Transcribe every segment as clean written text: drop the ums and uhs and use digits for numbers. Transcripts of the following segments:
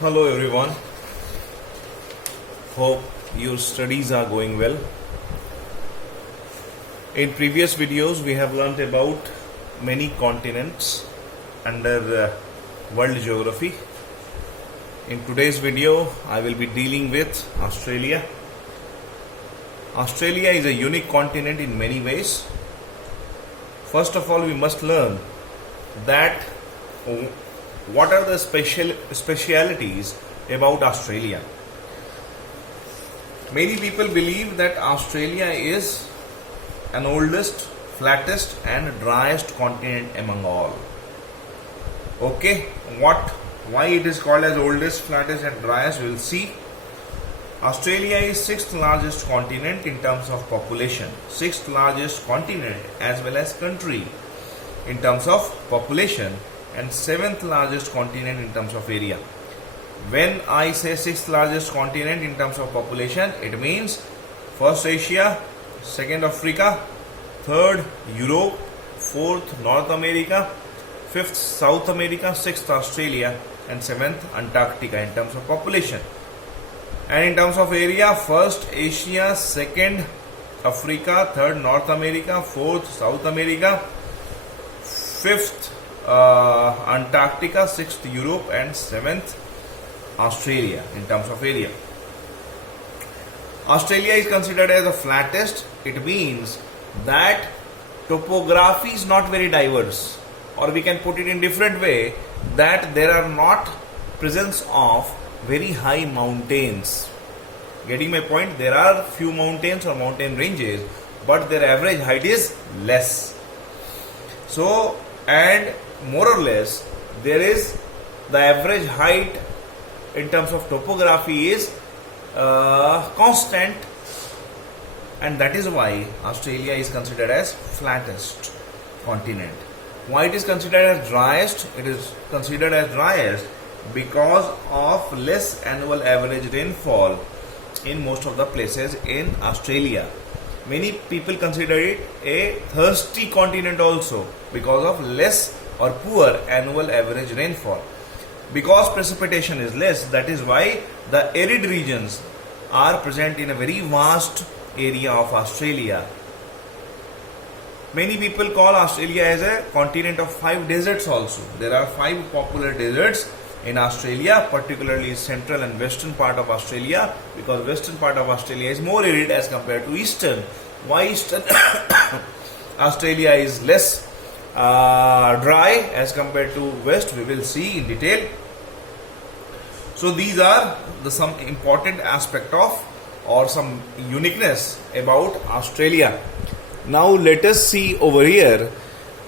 Hello everyone. Hope your studies are going well. In previous videos we have learnt about many continents under world geography. In today's video I will be dealing with Australia. Australia is a unique continent in many ways. First of all, we must learn that what are the specialities about Australia. Many people believe that Australia is an oldest, flattest and driest continent among all. Okay, why it is called as oldest, flattest and driest, we will see. Australia is 6th largest continent in terms of population, 6th largest continent as well as country in terms of population, and 7th largest continent in terms of area. When I say 6th largest continent in terms of population, it means 1st Asia, 2nd Africa, 3rd Europe, 4th North America, 5th South America, 6th Australia and 7th Antarctica in terms of population. And in terms of area, 1st Asia, 2nd Africa, 3rd North America, 4th South America, 5th Antarctica, 6th Europe and 7th Australia in terms of area. Australia is considered as the flattest. It means that topography is not very diverse, or we can put it in different way, that there are not presence of very high mountains. Getting my point? There are few mountains or mountain ranges, but their average height is less. So, and more or less, there is the average height in terms of topography is constant, and that is why Australia is considered as flattest continent. Why it is considered as driest? It is considered as driest because of less annual average rainfall in most of the places in Australia. Many people consider it a thirsty continent also because of less or poor annual average rainfall. Because precipitation is less, that is why the arid regions are present in a very vast area of Australia. Many people call Australia as a continent of 5 deserts also. There are 5 popular deserts in Australia, particularly central and western part of Australia, because western part of Australia is more arid as compared to eastern. Why eastern Australia is less dry as compared to west, we will see in detail. So these are some important aspect of or some uniqueness about Australia. Now let us see over here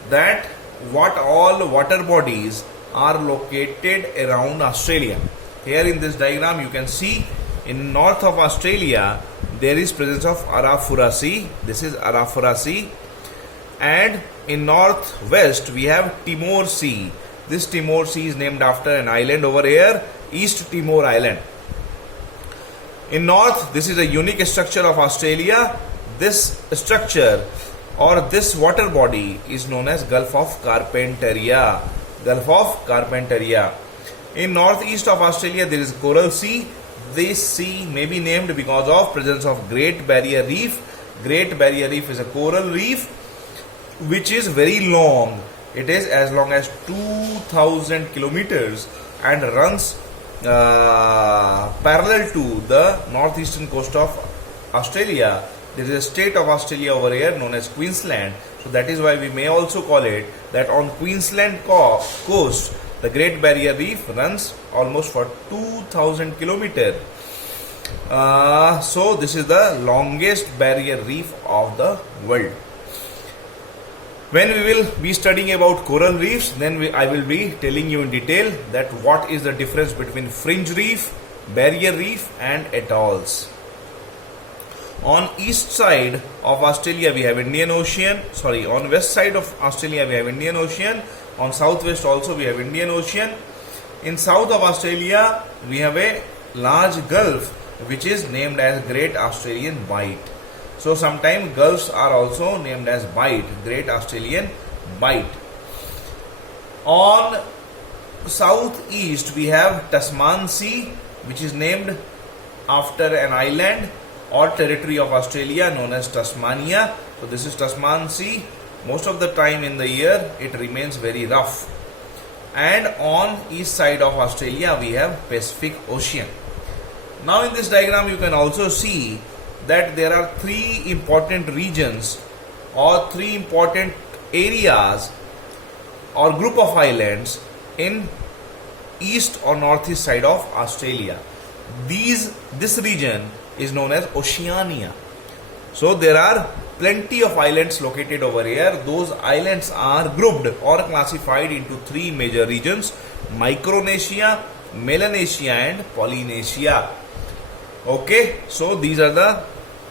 that what all water bodies are located around Australia. Here in this diagram you can see in north of Australia there is presence of Arafura Sea. This is Arafura Sea. And in northwest we have Timor Sea. This Timor Sea is named after an island over here, East Timor Island. In north, this is a unique structure of Australia. This structure or this water body is known as Gulf of Carpentaria. Gulf of Carpentaria. In northeast of Australia there is Coral Sea. This sea may be named because of presence of Great Barrier Reef. Great Barrier Reef is a coral reef which is very long. It is as long as 2000 kilometers and runs parallel to the northeastern coast of Australia. There is a state of Australia over here known as Queensland. So that is why we may also call it that on Queensland coast the Great Barrier Reef runs almost for 2000 kilometers. So this is the longest barrier reef of the world. When we will be studying about coral reefs, then I will be telling you in detail that what is the difference between fringe reef, barrier reef and atolls. On east side of Australia we have Indian Ocean. On west side of Australia we have Indian Ocean. On southwest also we have Indian Ocean. In south of Australia we have a large gulf which is named as Great Australian Bight. So sometimes gulfs are also named as bight, Great Australian Bight. On southeast we have Tasman Sea, which is named after an island or territory of Australia known as Tasmania. So this is Tasman Sea. Most of the time in the year it remains very rough. And on east side of Australia we have Pacific Ocean. Now in this diagram you can also see that there are three important regions or three important areas or group of islands in east or northeast side of Australia. This region is known as Oceania. So there are plenty of islands located over here. Those islands are grouped or classified into three major regions: Micronesia, Melanesia and Polynesia. Okay, so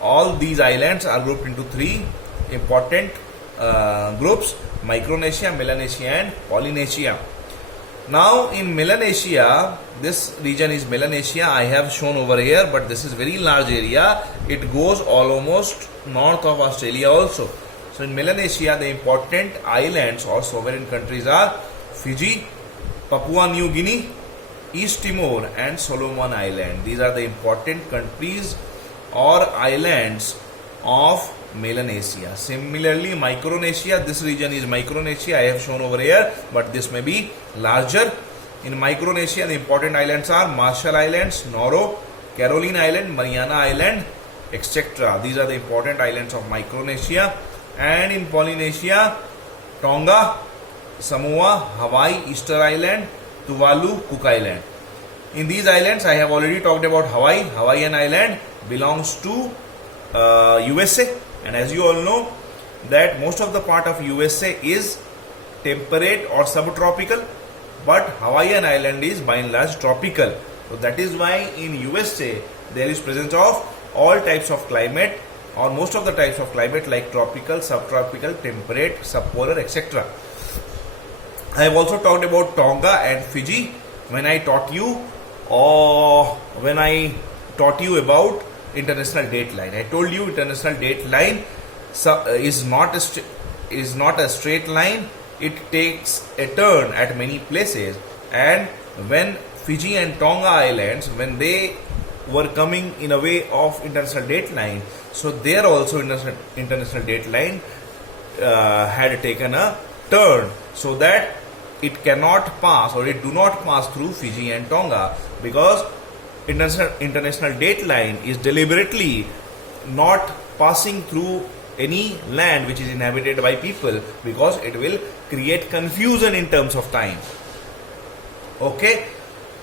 all these islands are grouped into three important groups: Micronesia, Melanesia and Polynesia. Now in Melanesia, this region is Melanesia, I have shown over here, but this is very large area. It goes almost north of Australia also. So in Melanesia, the important islands or sovereign countries are Fiji, Papua New Guinea, East Timor and Solomon Island. These are the important countries or islands of Melanesia. Similarly, Micronesia, this region is Micronesia, I have shown over here, but this may be larger. In Micronesia, the important islands are Marshall Islands, Nauru, Caroline Island, Mariana Island, etc. These are the important islands of Micronesia. And in Polynesia, Tonga, Samoa, Hawaii, Easter Island, Tuvalu, Cook Island. In these islands, I have already talked about Hawaii. Hawaiian Island belongs to USA, and as you all know that most of the part of USA is temperate or subtropical, but Hawaiian Island is by and large tropical. So that is why in USA there is presence of all types of climate or most of the types of climate like tropical, subtropical, temperate, subpolar, etc. I have also talked about Tonga and Fiji when I taught you about international date line. I told you international date line is not a straight line. It takes a turn at many places, and when Fiji and Tonga Islands, when they were coming in a way of international date line, so there also international date line had taken a turn, so that it cannot pass or it do not pass through Fiji and Tonga, because international date line is deliberately not passing through any land which is inhabited by people, because it will create confusion in terms of time. Okay,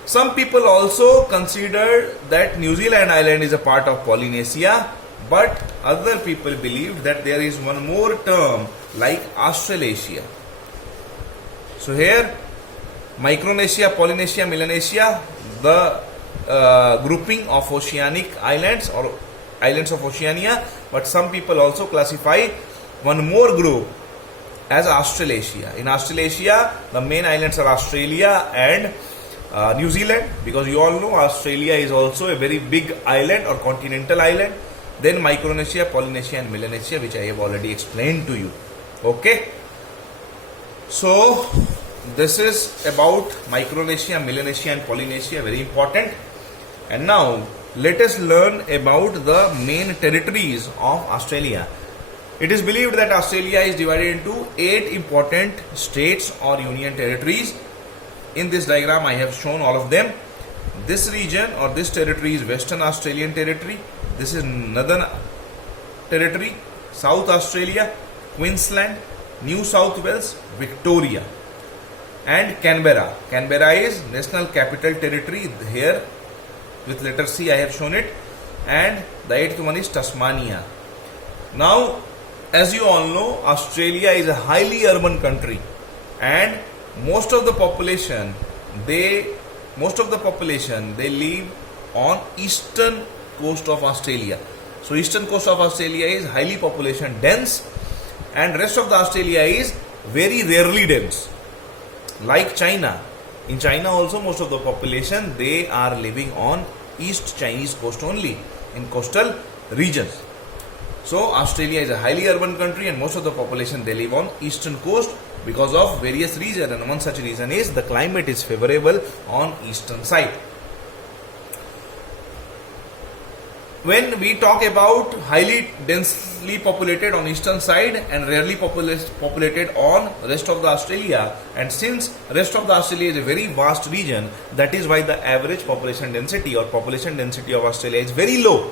some people also consider that New Zealand island is a part of Polynesia, but other people believe that there is one more term like Australasia. So here Micronesia, Polynesia, Melanesia, the grouping of oceanic islands or islands of Oceania, but some people also classify one more group as Australasia. In Australasia, the main islands are Australia and New Zealand, because you all know Australia is also a very big island or continental island. Then Micronesia, Polynesia and Melanesia, which I have already explained to you. Okay, so this is about Micronesia, Melanesia and Polynesia, very important. And now let us learn about the main territories of Australia. It is believed that Australia is divided into 8 important states or union territories. In this diagram I have shown all of them. This region or this territory is Western Australian Territory. This is Northern Territory, South Australia, Queensland, New South Wales, Victoria and Canberra. Canberra is National Capital Territory. Here with letter C I have shown it, and the 8th one is Tasmania. Now, as you all know, Australia is a highly urban country, and most of the population they live on eastern coast of Australia. So eastern coast of Australia is highly population dense, and rest of the Australia is very rarely dense, like China. In China also most of the population they are living on East Chinese coast only, in coastal regions. So Australia is a highly urban country and most of the population they live on eastern coast, because of various reasons, and one such reason is the climate is favorable on eastern side. When we talk about highly densely populated on eastern side and rarely populated on rest of the Australia, and since rest of the Australia is a very vast region, that is why the average population density or population density of Australia is very low.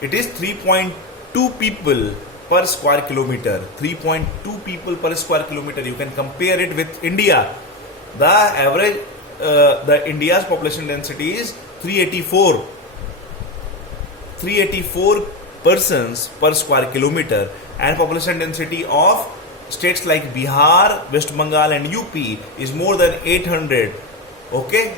It is 3.2 people per square kilometer. 3.2 people per square kilometer. You can compare it with India. The average, the India's population density is 384 persons per square kilometer, and population density of states like Bihar, West Bengal and UP is more than 800. Okay,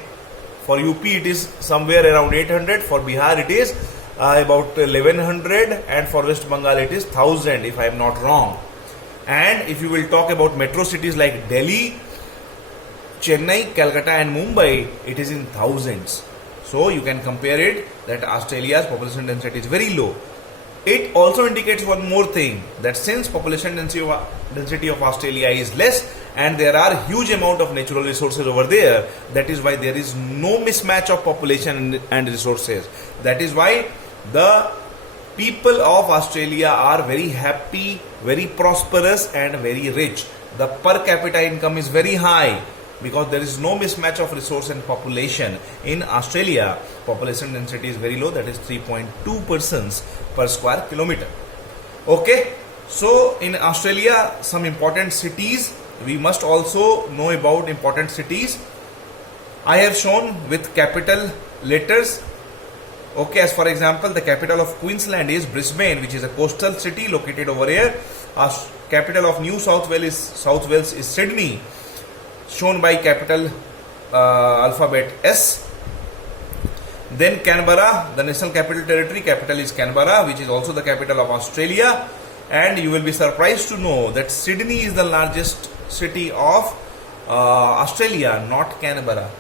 for UP it is somewhere around 800, for Bihar it is about 1100, and for West Bengal it is 1000 if I am not wrong. And if you will talk about metro cities like Delhi, Chennai, Calcutta and Mumbai, it is in thousands. So you can compare it that Australia's population density is very low. It also indicates one more thing, that since population density of Australia is less and there are huge amount of natural resources over there, that is why there is no mismatch of population and resources. That is why the people of Australia are very happy, very prosperous and very rich. The per capita income is very high, because there is no mismatch of resource and population. In Australia, population density is very low, that is 3.2 persons per square kilometer. Okay, so in Australia, some important cities, we must also know about important cities. I have shown with capital letters. Okay, as for example, the capital of Queensland is Brisbane, which is a coastal city located over here. Capital of New South Wales is Sydney, shown by capital alphabet S. Then Canberra, the National Capital Territory, capital is Canberra, which is also the capital of Australia. And you will be surprised to know that Sydney is the largest city of Australia, not Canberra.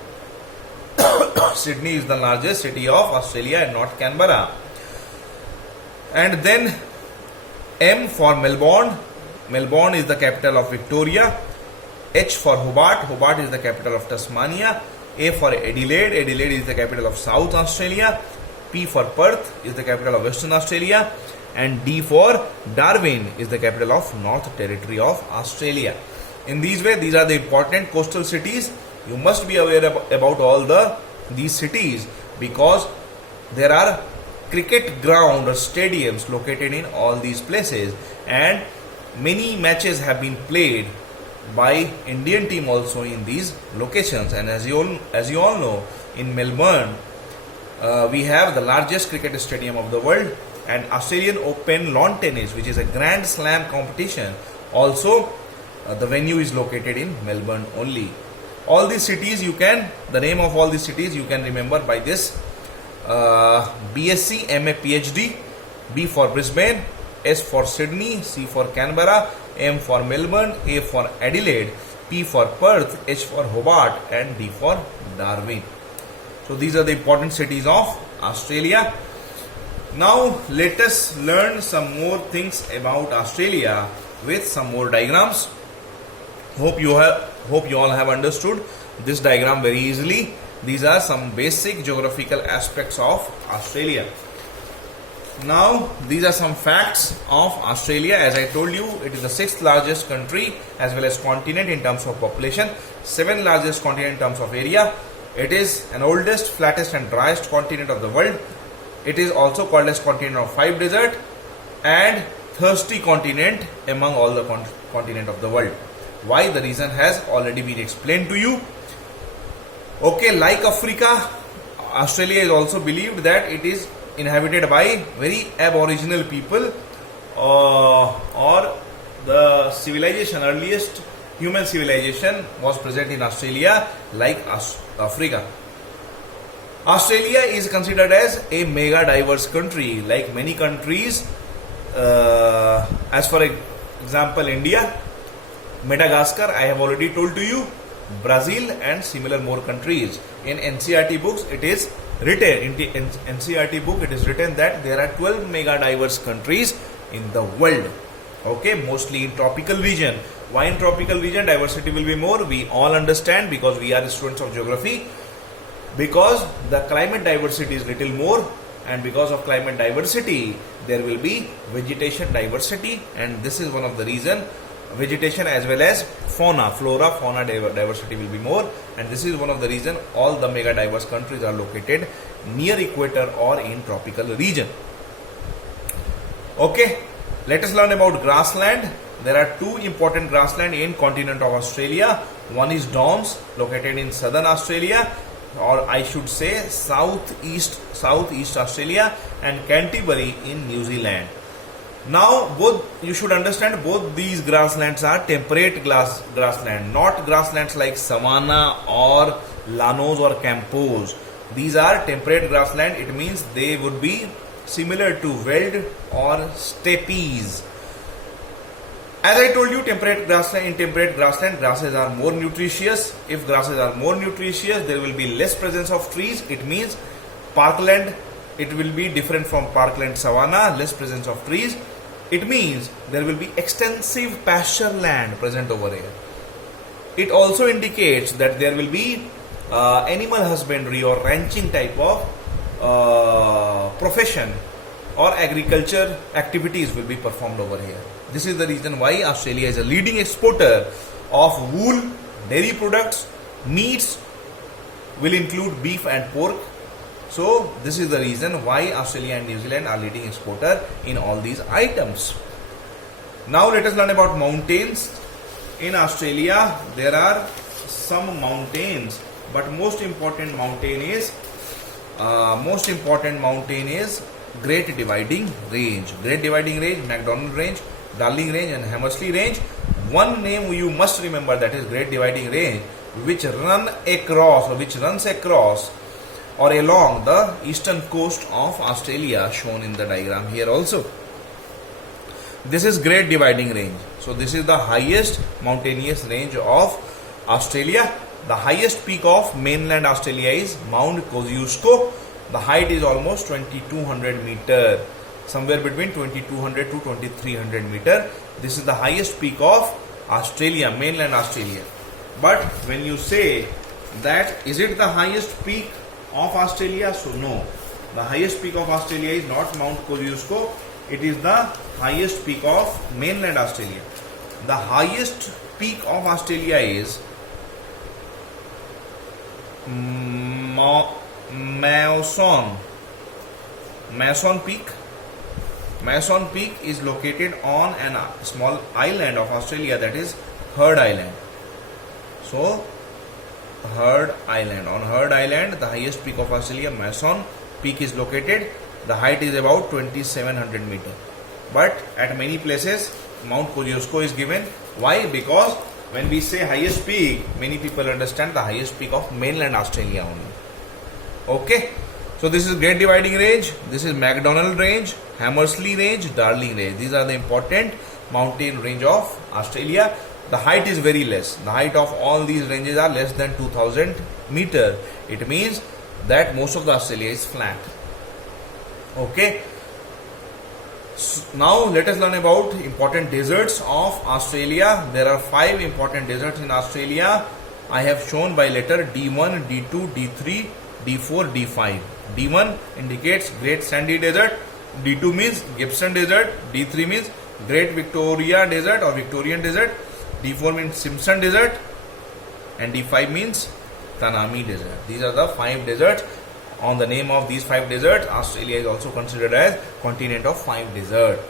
Sydney is the largest city of Australia and not Canberra. And then M for Melbourne. Melbourne is the capital of Victoria. H for Hobart. Hobart is the capital of Tasmania. A for Adelaide. Adelaide is the capital of South Australia. P for Perth is the capital of Western Australia. And D for Darwin is the capital of North Territory of Australia. In these way, these are the important coastal cities. You must be aware about all these cities, because there are cricket ground or stadiums located in all these places, and many matches have been played by Indian team also in these locations. And as you all know, in Melbourne we have the largest cricket stadium of the world, and Australian Open lawn tennis, which is a Grand Slam competition, also the venue is located in Melbourne only. All these cities the name of all these cities you can remember by this: BSc, MA, PhD. B for Brisbane, S for Sydney, C for Canberra, M for Melbourne, A for Adelaide, P for Perth, H for Hobart and D for Darwin. So these are the important cities of Australia. Now let us learn some more things about Australia with some more diagrams. Hope you all have understood this diagram very easily. These are some basic geographical aspects of Australia. Now these are some facts of Australia. As I told you, it is the 6th largest country as well as continent in terms of population, 7th largest continent in terms of area. It is an oldest, flattest and driest continent of the world. It is also called as continent of 5 deserts and thirsty continent among all the continent of the world. Why? The reason has already been explained to you. Okay, like Africa, Australia is also believed that it is inhabited by very aboriginal people, or the civilization, earliest human civilization was present in Australia like Africa. Australia is considered as a mega diverse country, like many countries, as for example India, Madagascar, I have already told to you, Brazil and similar more countries. In NCERT books it is written, in NCERT book it is written that there are 12 mega diverse countries in the world. Okay, mostly in tropical region, Why in tropical region diversity will be more? We all understand because we are students of geography. Because the climate diversity is little more, and because of climate diversity there will be vegetation diversity, and this is one of the reason. Vegetation as well as fauna diversity will be more, and this is one of the reason all the mega diverse countries are located near equator or in tropical region. Okay, let us learn about grassland. There are two important grassland in continent of Australia. One is Downs, located in southern Australia, or I should say southeast Australia, and Canterbury in New Zealand. Now you should understand both these grasslands are temperate grassland, not grasslands like savanna or llanos or campos. These are temperate grassland. It means they would be similar to veld or steppes. As I told you, in temperate grassland, grasses are more nutritious. If grasses are more nutritious, there will be less presence of trees. It means parkland, it will be different from parkland savanna, less presence of trees. It means there will be extensive pasture land present over here. It also indicates that there will be animal husbandry or ranching type of profession or agriculture activities will be performed over here. This is the reason why Australia is a leading exporter of wool, dairy products, meats will include beef and pork. So this is the reason why Australia and New Zealand are leading exporter in all these items. Now let us learn about mountains. In Australia there are some mountains, but most important mountain is Great Dividing Range. Great Dividing Range, Macdonald Range, Darling Range and Hammersley Range. One name you must remember, that is Great Dividing Range, which runs across or along the eastern coast of Australia, shown in the diagram here also. This is Great Dividing Range. So this is the highest mountainous range of Australia. The highest peak of mainland Australia is Mount Kosciuszko. The height is almost 2200 meter, somewhere between 2200 to 2300 meter. This is the highest peak of Australia, mainland Australia. But when you say that is it the highest peak of Australia, so no, the highest peak of Australia is not Mount Kosciuszko. It is the highest peak of mainland Australia. The highest peak of Australia is Mason Peak. Mason Peak is located on a small island of Australia, that is Heard Island. So Heard Island. On Heard Island, the highest peak of Australia, Mason Peak, is located. The height is about 2700 meter. But at many places Mount Kosciuszko is given. Why? Because when we say highest peak, many people understand the highest peak of mainland Australia only. Okay, so this is Great Dividing Range, this is Macdonald Range, Hammersley Range, Darling Range. These are the important mountain range of Australia. The height is very less. The height of all these ranges are less than 2000 meter. It means that most of the Australia is flat. Okay. So now let us learn about important deserts of Australia. There are 5 important deserts in Australia. I have shown by letter D1, D2, D3, D4, D5. D1 indicates Great Sandy Desert, D2 means Gibson Desert, D3 means Great Victoria Desert or Victorian Desert, D4 means Simpson Desert, and D5 means Tanami Desert. These are the 5 deserts. On the name of these 5 deserts, Australia is also considered as continent of 5 deserts.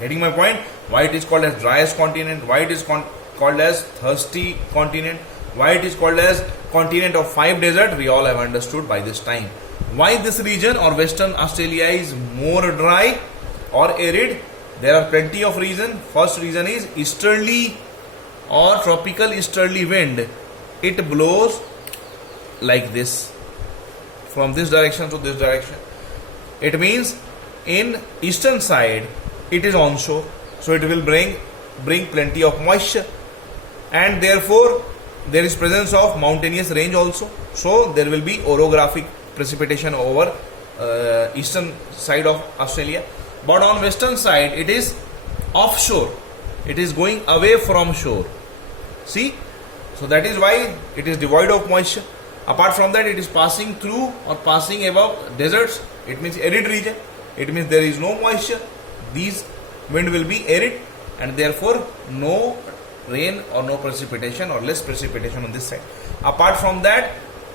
Getting my point? Why it is called as driest continent? Why it is called as thirsty continent? Why it is called as continent of 5 deserts? We all have understood by this time. Why this region or Western Australia is more dry or arid? There are plenty of reasons. First reason is easterly or tropical easterly wind. It blows like this, from this direction to this direction. It means in eastern side it is onshore, so it will bring plenty of moisture, and therefore there is presence of mountainous range also, so there will be orographic precipitation over eastern side of Australia. But on western side it is offshore, It is going away from shore. See? So that is why it is devoid of moisture. Apart from that, it is passing through or passing above deserts. It means arid region. It means there is no moisture. These wind will be arid and therefore no rain or no precipitation or less precipitation on this side. Apart from that,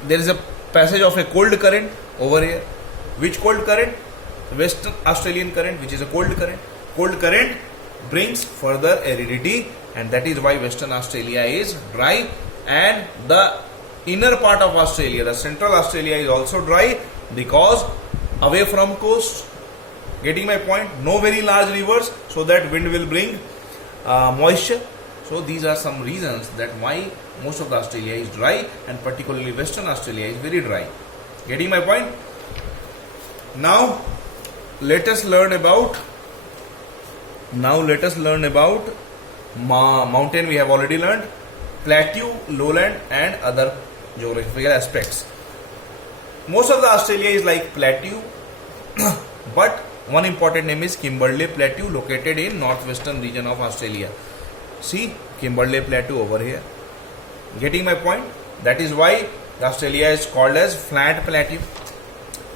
there is a passage of a cold current over here. Which cold current? Western Australian current, which is a cold current. Cold current brings further aridity, and that is why Western Australia is dry, and the inner part of Australia, the central Australia, is also dry because away from coast. Getting my point? No very large rivers, so that wind will bring moisture. So these are some reasons that why most of the Australia is dry, and particularly Western Australia is very dry. Getting my point? Now let us learn about mountain. We have already learned plateau, lowland, and other geographical aspects. Most of the Australia is like plateau, but one important name is Kimberley Plateau, located in northwestern region of Australia. See, Kimberley Plateau over here. Getting my point? That is why Australia is called as flat plateau.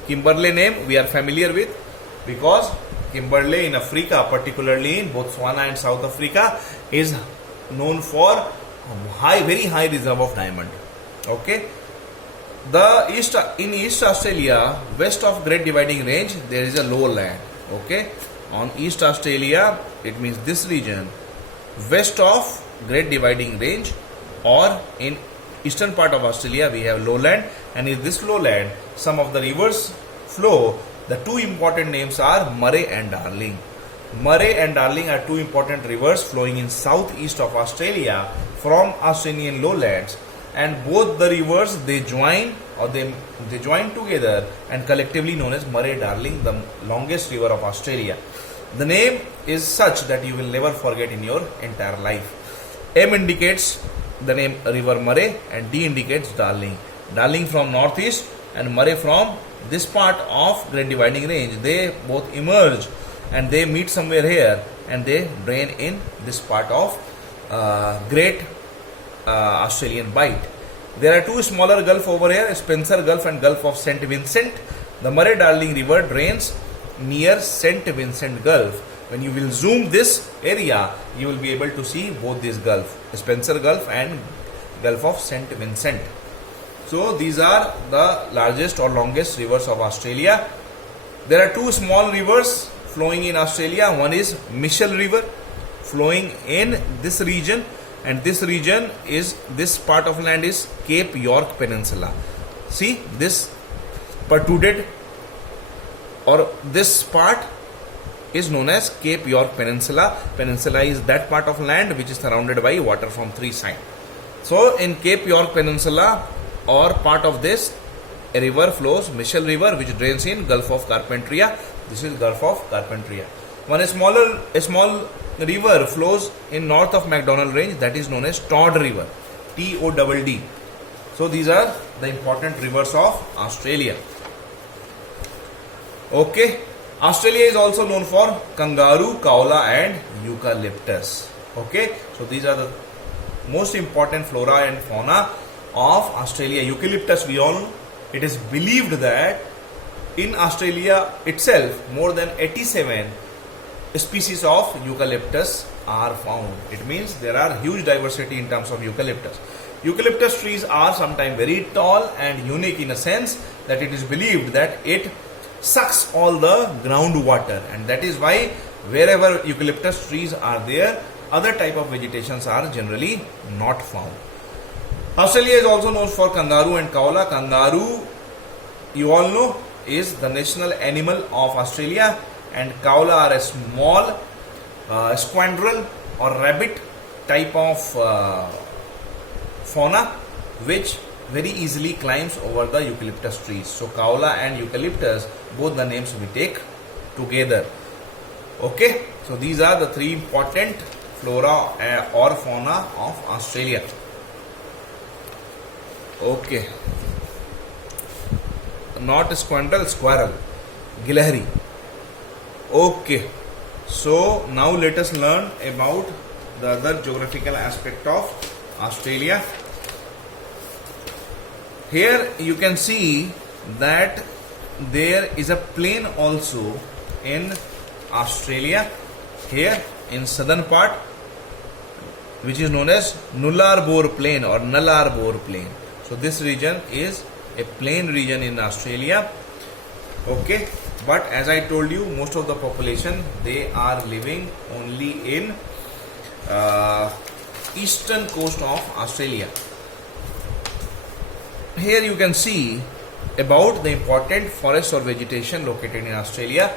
Kimberley name we are familiar with because Kimberley in Africa, particularly in Botswana and South Africa, is known for very high reserve of diamond. Okay. In East Australia, west of Great Dividing Range, there is a lowland. Okay. On East Australia, it means this region, west of Great Dividing Range, or in eastern part of Australia, we have lowland, and in this lowland, some of the rivers flow. The two important names are Murray and Darling. Murray and Darling are two important rivers flowing in southeast of Australia from Australian lowlands, and both the rivers they join together and collectively known as Murray-Darling, the longest river of Australia. The name is such that you will never forget in your entire life. M indicates the name River Murray and D indicates Darling. Darling from northeast and Murray from this part of Great Dividing Range. They both emerge and they meet somewhere here and they drain in this part of Great Australian Bight. There are two smaller gulf over here, Spencer Gulf and Gulf of St. Vincent. The Murray-Darling River drains near St. Vincent Gulf. When you will zoom this area, you will be able to see both these gulf, Spencer Gulf and Gulf of St. Vincent. So these are the largest or longest rivers of Australia. There are two small rivers flowing in Australia. One is Michel River flowing in this region, and this region is, this part of land is Cape York Peninsula. See this protrude, or this part is known as Cape York Peninsula. Peninsula is that part of land which is surrounded by water from three sides. So in Cape York Peninsula, or part of this, a river flows, Michel River, which drains in Gulf of Carpentaria. This is Gulf of Carpentaria. A small river flows in north of McDonnell Range, that is known as Todd River, Todd. So these are the important rivers of Australia. Okay. Australia is also known for kangaroo, kaola and eucalyptus. Okay. So these are the most important flora and fauna of Australia. Eucalyptus, we all know. It is believed that in Australia itself, more than 87 species of eucalyptus are found. It means there are huge diversity in terms of eucalyptus. Eucalyptus trees are sometimes very tall and unique in a sense that it is believed that it sucks all the groundwater, and that is why wherever eucalyptus trees are there, other type of vegetations are generally not found. Australia is also known for kangaroo and kaola. Kangaroo, you all know, is the national animal of Australia, and kaola are a small squirrel or rabbit type of fauna which very easily climbs over the eucalyptus trees. So kaola and eucalyptus, both the names we take together. Okay, so these are the three important flora or fauna of Australia. Okay, not squirrel, Gilhari. Okay, so now let us learn about the other geographical aspect of Australia. Here you can see that there is a plain also in Australia, here in southern part, which is known as Nullarbor Plain or Nullarbor Plain. So this region is a plain region in Australia. Okay, but as I told you, most of the population, they are living only in eastern coast of Australia. Here you can see about the important forest or vegetation located in Australia.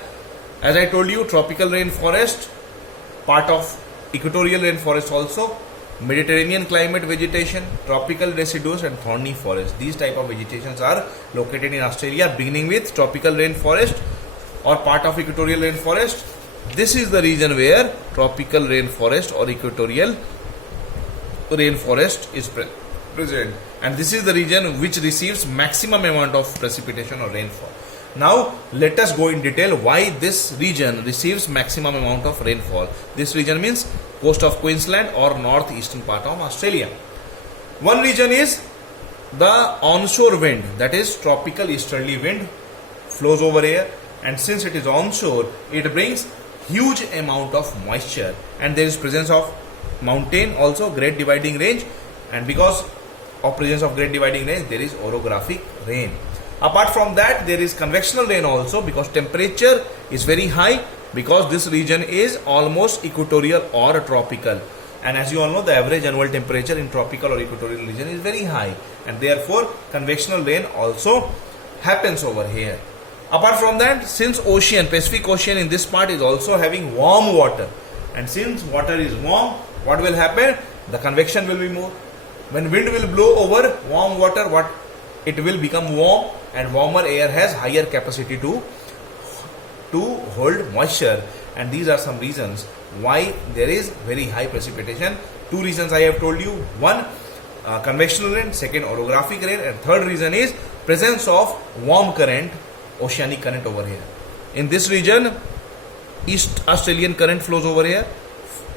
As I told you, tropical rainforest, part of equatorial rainforest also, Mediterranean climate vegetation, tropical deciduous and thorny forest. These type of vegetations are located in Australia, beginning with tropical rainforest or part of equatorial rainforest. This is the region where tropical rainforest or equatorial rainforest is present, and this is the region which receives maximum amount of precipitation or rainfall. Now let us go in detail why this region receives maximum amount of rainfall. This region means coast of Queensland or northeastern part of Australia. One region is the onshore wind, that is tropical easterly wind flows over here, and since it is onshore, it brings huge amount of moisture, and there is presence of mountain also, Great Dividing Range, and because of presence of Great Dividing Range, there is orographic rain. Apart from that, there is convectional rain also, because temperature is very high, because this region is almost equatorial or tropical, and as you all know, the average annual temperature in tropical or equatorial region is very high, and therefore convectional rain also happens over here. Apart from that, since ocean, Pacific Ocean in this part is also having warm water, and since water is warm, what will happen? The convection will be more. When wind will blow over warm water, what it will become warm, and warmer air has higher capacity to hold moisture, and these are some reasons why there is very high precipitation. Two reasons I have told you: one, convectional rain; second, orographic rain; and third reason is presence of warm current, oceanic current over here. In this region, East Australian current flows over here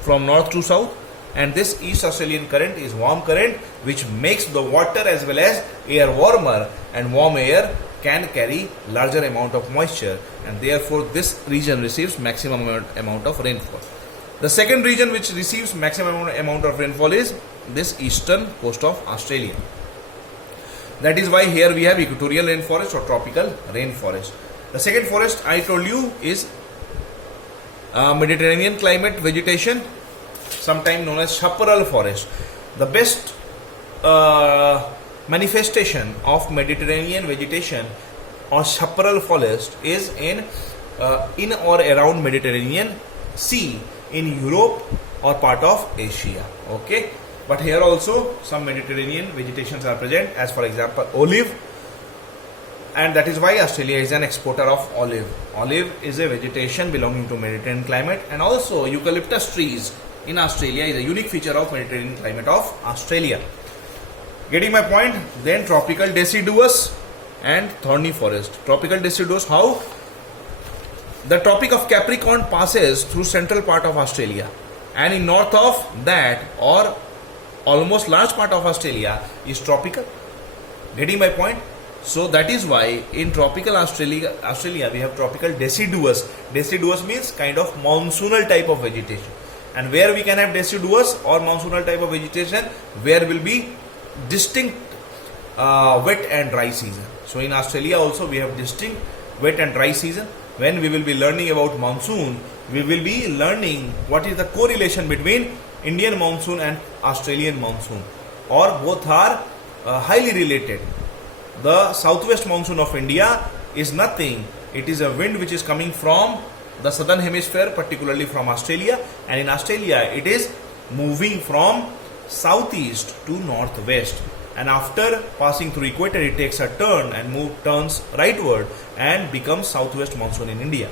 from north to south, and this East Australian current is warm current, which makes the water as well as air warmer, and warm air can carry larger amount of moisture, and therefore this region receives maximum amount of rainfall. The second region which receives maximum amount of rainfall is this eastern coast of Australia. That is why here we have equatorial rainforest or tropical rainforest. The second forest I told you is Mediterranean climate vegetation, sometimes known as chaparral forest. The best manifestation of Mediterranean vegetation or chaparral forest is in or around Mediterranean Sea in Europe or part of Asia. Okay, but here also some Mediterranean vegetations are present, as for example olive, and that is why Australia is an exporter of olive. Olive is a vegetation belonging to Mediterranean climate, and also eucalyptus trees in Australia is a unique feature of Mediterranean climate of Australia. Getting my point? Then tropical deciduous and thorny forest. Tropical deciduous, how? The Tropic of Capricorn passes through central part of Australia, and in north of that or almost large part of Australia is tropical. Getting my point? So that is why in tropical Australia we have tropical deciduous. Deciduous means kind of monsoonal type of vegetation. And where we can have deciduous or monsoonal type of vegetation, where will be distinct wet and dry season. So in Australia also we have distinct wet and dry season. When we will be learning about monsoon, we will be learning what is the correlation between Indian monsoon and Australian monsoon, or both are highly related. The southwest monsoon of India is nothing. It is a wind which is coming from the southern hemisphere, particularly from Australia, and in Australia it is moving from southeast to northwest, and after passing through equator it takes a turn and turns rightward and becomes southwest monsoon in India.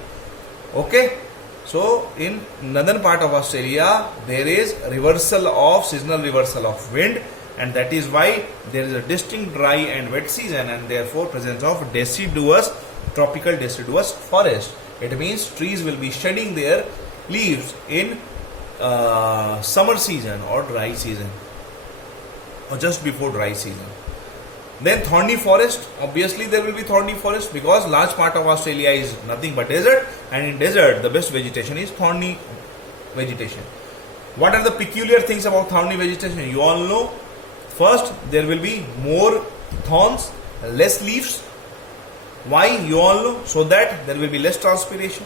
Okay, so in northern part of Australia there is seasonal reversal of wind, and that is why there is a distinct dry and wet season, and therefore presence of tropical deciduous forest. It means trees will be shedding their leaves in summer season or dry season, or just before dry season. Then thorny forest, obviously there will be thorny forest because large part of Australia is nothing but desert, and in desert the best vegetation is thorny vegetation. What are the peculiar things about thorny vegetation? You all know. First, there will be more thorns, less leaves. Why? You all know. So that there will be less transpiration.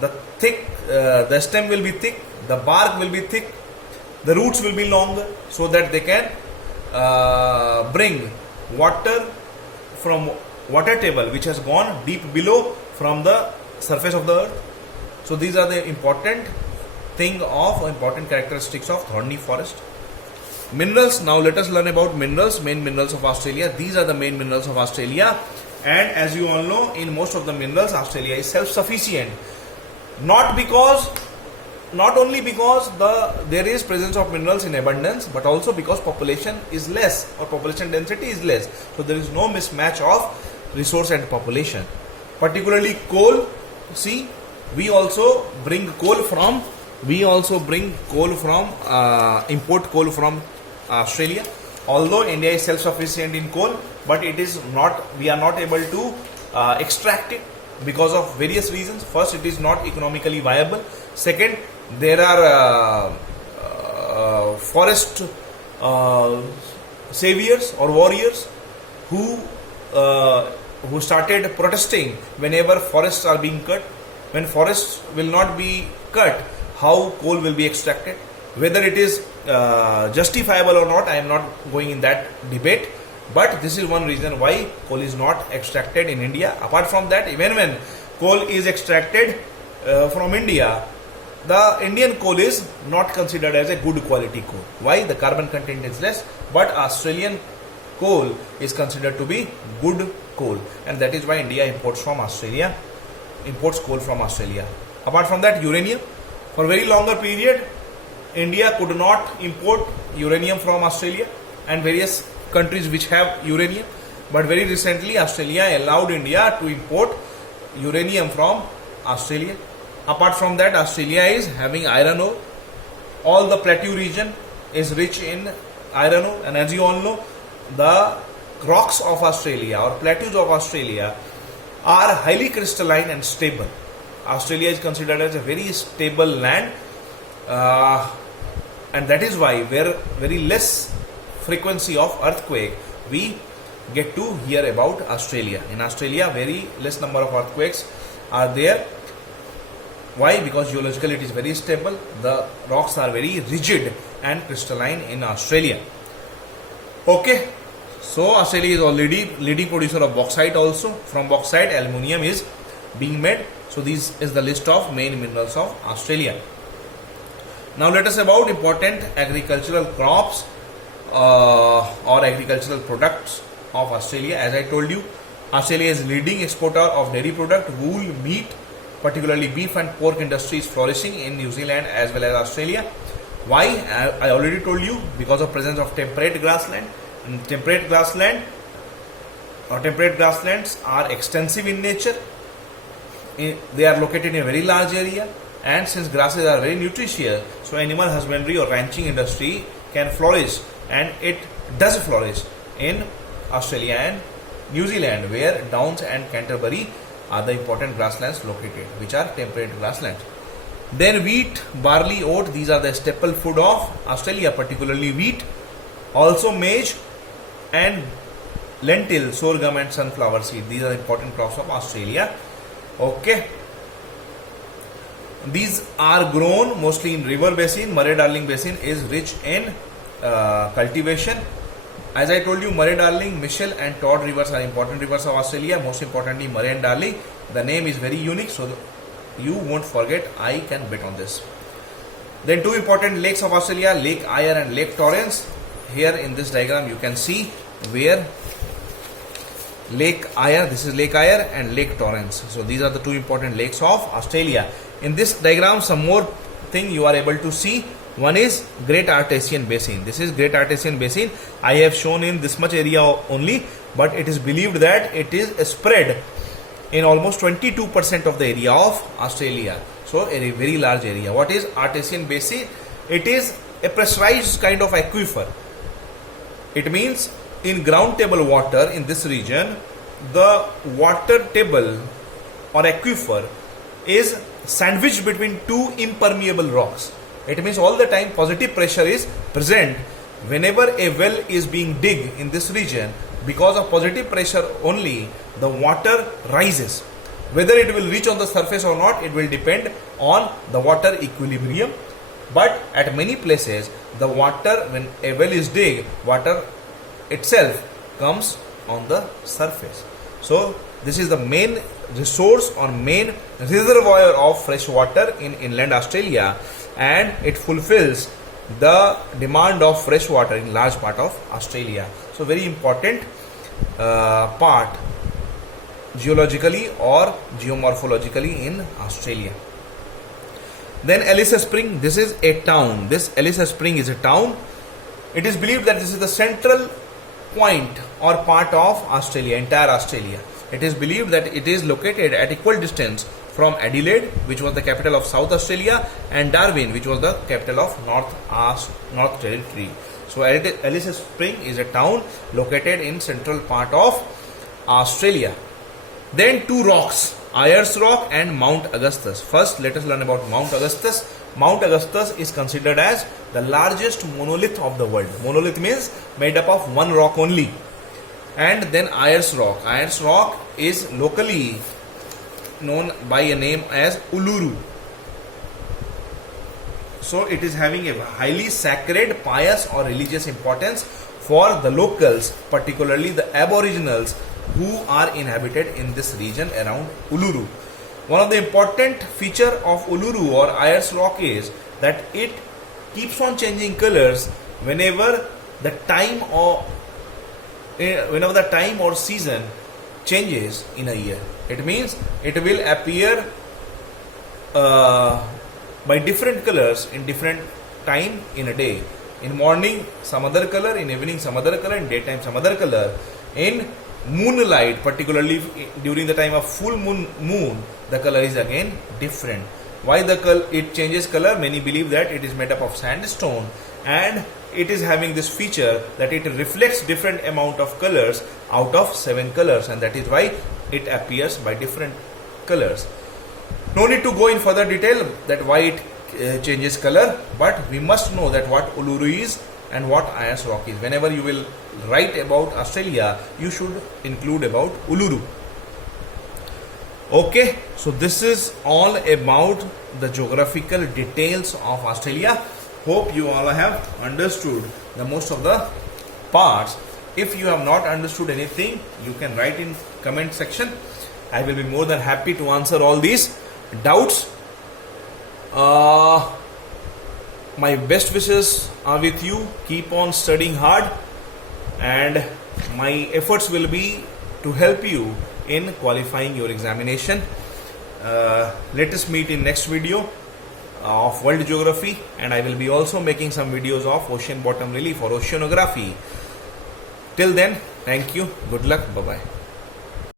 The stem will be thick, the bark will be thick, the roots will be longer, so that they can bring water from water table which has gone deep below from the surface of the earth. So these are the important characteristics of thorny forest. Minerals. Now let us learn about minerals, main minerals of Australia. These are the main minerals of Australia, and as you all know, in most of the minerals Australia is self-sufficient. Not only because there is presence of minerals in abundance, but also because population is less or population density is less. So there is no mismatch of resource and population. Particularly coal. See, we also bring coal from import coal from Australia. Although India is self-sufficient in coal, but we are not able to extract it because of various reasons. First, it is not economically viable. Second, there are forest saviors or warriors who started protesting whenever forests are being cut. When forests will not be cut, how coal will be extracted? Whether it is justifiable or not, I am not going in that debate. But this is one reason why coal is not extracted in India. Apart from that, even when coal is extracted from India, the Indian coal is not considered as a good quality coal. Why? The carbon content is less, but Australian coal is considered to be good coal, and that is why India imports coal from Australia. Apart from that, uranium. For very longer period, India could not import uranium from Australia and various countries which have uranium, but very recently Australia allowed India to import uranium from Australia. Apart from that, Australia is having iron ore. All the plateau region is rich in iron ore, and as you all know, the rocks of Australia or plateaus of Australia are highly crystalline and stable. Australia is considered as a very stable land, and that is why where very less frequency of earthquake we get to hear about Australia. In Australia, very less number of earthquakes are there. Why? Because geologically it is very stable. The rocks are very rigid and crystalline in Australia. Okay, so Australia is already leading producer of bauxite also. From bauxite, aluminium is being made. So this is the list of main minerals of Australia. Now let us about important agricultural crops or agricultural products of Australia. As I told you, Australia is leading exporter of dairy product, wool, meat, particularly beef and pork industry is flourishing in New Zealand as well as Australia. Why? I already told you, because of presence of temperate grassland. And temperate grasslands are extensive in nature. They are located in a very large area, and since grasses are very nutritious, so animal husbandry or ranching industry can flourish, and it does flourish in Australia and New Zealand, where Downs and Canterbury are the important grasslands located, which are temperate grasslands. Then wheat, barley, oat, these are the staple food of Australia, particularly wheat. Also maize and lentil, sorghum and sunflower seed. These are important crops of Australia. Okay. These are grown mostly in river basin. Murray-Darling basin is rich in cultivation. As I told you, Murray-Darling, Mitchell and Todd rivers are important rivers of Australia. Most importantly, Murray and Darling. The name is very unique, so you won't forget. I can bet on this. Then two important lakes of Australia, Lake Eyre and Lake Torrens. Here in this diagram you can see where Lake Eyre, this is Lake Eyre and Lake Torrens. So these are the two important lakes of Australia. In this diagram, some more thing you are able to see. One is Great Artesian Basin. This is Great Artesian Basin. I have shown in this much area only, but it is believed that it is spread in almost 22% of the area of Australia. So a very large area. What is Artesian Basin? it is a pressurized kind of aquifer. It means in ground table water in this region, the water table or aquifer is sandwiched between two impermeable rocks. It means all the time positive pressure is present whenever a well is being dug in this region. Because of positive pressure only, the water rises. Whether it will reach on the surface or not, it will depend on the water equilibrium. But at many places, the water, when a well is dug, water itself comes on the surface. So this is the main resource or main reservoir of fresh water in inland Australia, and it fulfills the demand of fresh water in large part of Australia. So very important part geologically or geomorphologically in Australia. Then Alice Spring, this is a town. This Alice Spring is a town. It is believed that this is the central point or part of Australia, entire Australia. It is believed that it is located at equal distance from Adelaide, which was the capital of South Australia, and Darwin, which was the capital of North Territory. So Alice Spring is a town located in central part of Australia. Then two rocks, Ayers Rock and Mount Augustus. First, let us learn about Mount Augustus. Mount Augustus is considered as the largest monolith of the world. Monolith means made up of one rock only. And then Ayers Rock. Ayers Rock is locally known by a name as Uluru. So it is having a highly sacred, pious or religious importance for the locals, particularly the aboriginals who are inhabited in this region around Uluru. One of the important feature of Uluru or Ayers Rock is that it keeps on changing colors whenever the time or season changes in a year. It means it will appear by different colors in different time in a day. In morning some other color, in evening some other color, in daytime some other color. In moonlight, particularly during the time of full moon, the color is again different. Why it changes color? Many believe that it is made up of sandstone, and it is having this feature that it reflects different amount of colors out of 7 colors, and that is why it appears by different colors. No need to go in further detail that why it changes color, but we must know that what Uluru is and what Ayers Rock is. Whenever you will write about Australia, you should include about Uluru. Okay, so this is all about the geographical details of Australia. Hope you all have understood the most of the parts. If you have not understood anything, you can write in comment section. I will be more than happy to answer all these doubts. My best wishes are with you. Keep on studying hard, and my efforts will be to help you in qualifying your examination. Let us meet in next video of World Geography, and I will be also making some videos of ocean bottom relief or oceanography. Till then, thank you, good luck, bye bye.